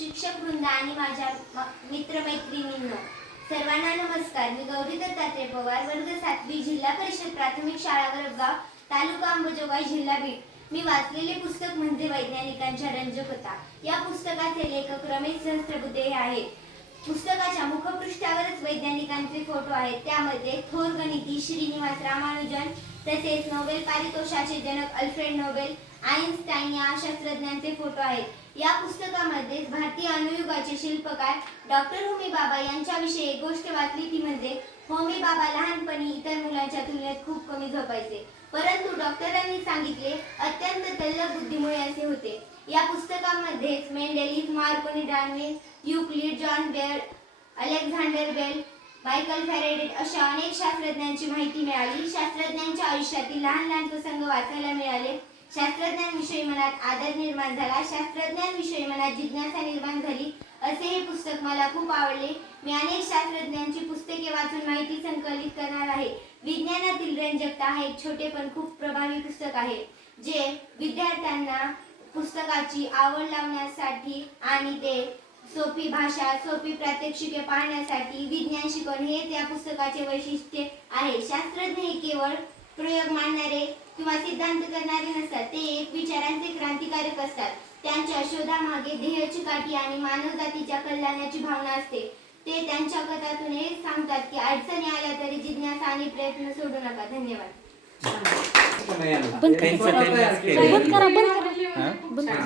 शिक्षक वृंद आणि माझ्या मित्रमैत्रिणींनो सर्वांना नमस्कार. मी गौरी दत्तात्रय पवार वर्ग सातवी जिल्हा परिषद प्राथमिक शाळा वरगाव तालुका अंबजोगाई जिल्हा बीड. मी वाचलेले पुस्तक म्हणजे वैज्ञानिकांच्या रंजकता या पुस्तकाचे लेखक रमेश सहस्त्रबुद्धे हे आहेत. पुस्तकाच्या मुखपृष्ठावरच वैज्ञानिकांचे फोटो आहेत. त्यामध्ये थोर गणिती श्रीनिवास रामानुजन तसेच नोबेल पारितोषाचे जनक अल्फ्रेड नोबेल आईन्स्टाईन या शास्त्रज्ञांचे फोटो आहेत. या पुस्तकामध्ये भारतीय अनुयुगाचे शिल्पकार डॉक्टर होमी बाबा यांच्याविषयी एक गोष्ट वाचली ती म्हणजे होमी बाबा लहानपणी इतर मुलांच्या तुलनेत खूप कमी झोपायचे. परंतु डॉक्टरांनी सांगितले अत्यंत तल्लख बुद्धीमुळे असे होते. या पुस्तकामध्येच Mendeleev Marconi Darwin Euclid John Bell Alexander Bell Michael Faraday अशा अनेक शास्त्रज्ञांची माहिती मिळाली. शास्त्रज्ञांच्या आयुष्यातील लहान लहान प्रसंग वाचायला मिळाले. शास्त्रज्ञांविषयी मनात आदर निर्माण झाला. शास्त्रज्ञांविषयी मनात जिज्ञासा निर्माण झाली. असे हे पुस्तक मला खूप आवडले. मी अनेक शास्त्रज्ञांची पुस्तके वाचून माहिती संकलित करणार आहे. विज्ञानातील रंजकता हे छोटे पण खूप प्रभावी पुस्तक आहे जे विद्यार्थ्यांना पुस्तकाची आवड लावण्यासाठी आणि ते सोपी भाषा सोपी प्रात्यक्षिके पाहण्यासाठी विज्ञान शिकवण हेच या पुस्तकाचे वैशिष्ट्य आहे. शास्त्रज्ञ हे केवळ प्रयोग मांडणारे किंवा सिद्धांत करणारे नसतात. ते विचारांचे क्रांतिकारक असतात त्यांच्या शोधामागे ध्येय चिकाटी आणि मानवजातीच्या कल्याणाची भावना असते. ते त्यांच्या कथातून हे सांगतात की अडचणी आल्या तरी जिज्ञासा आणि प्रयत्न सोडू नका. धन्यवाद. बंद करा बंद करा. हा? बंद करा.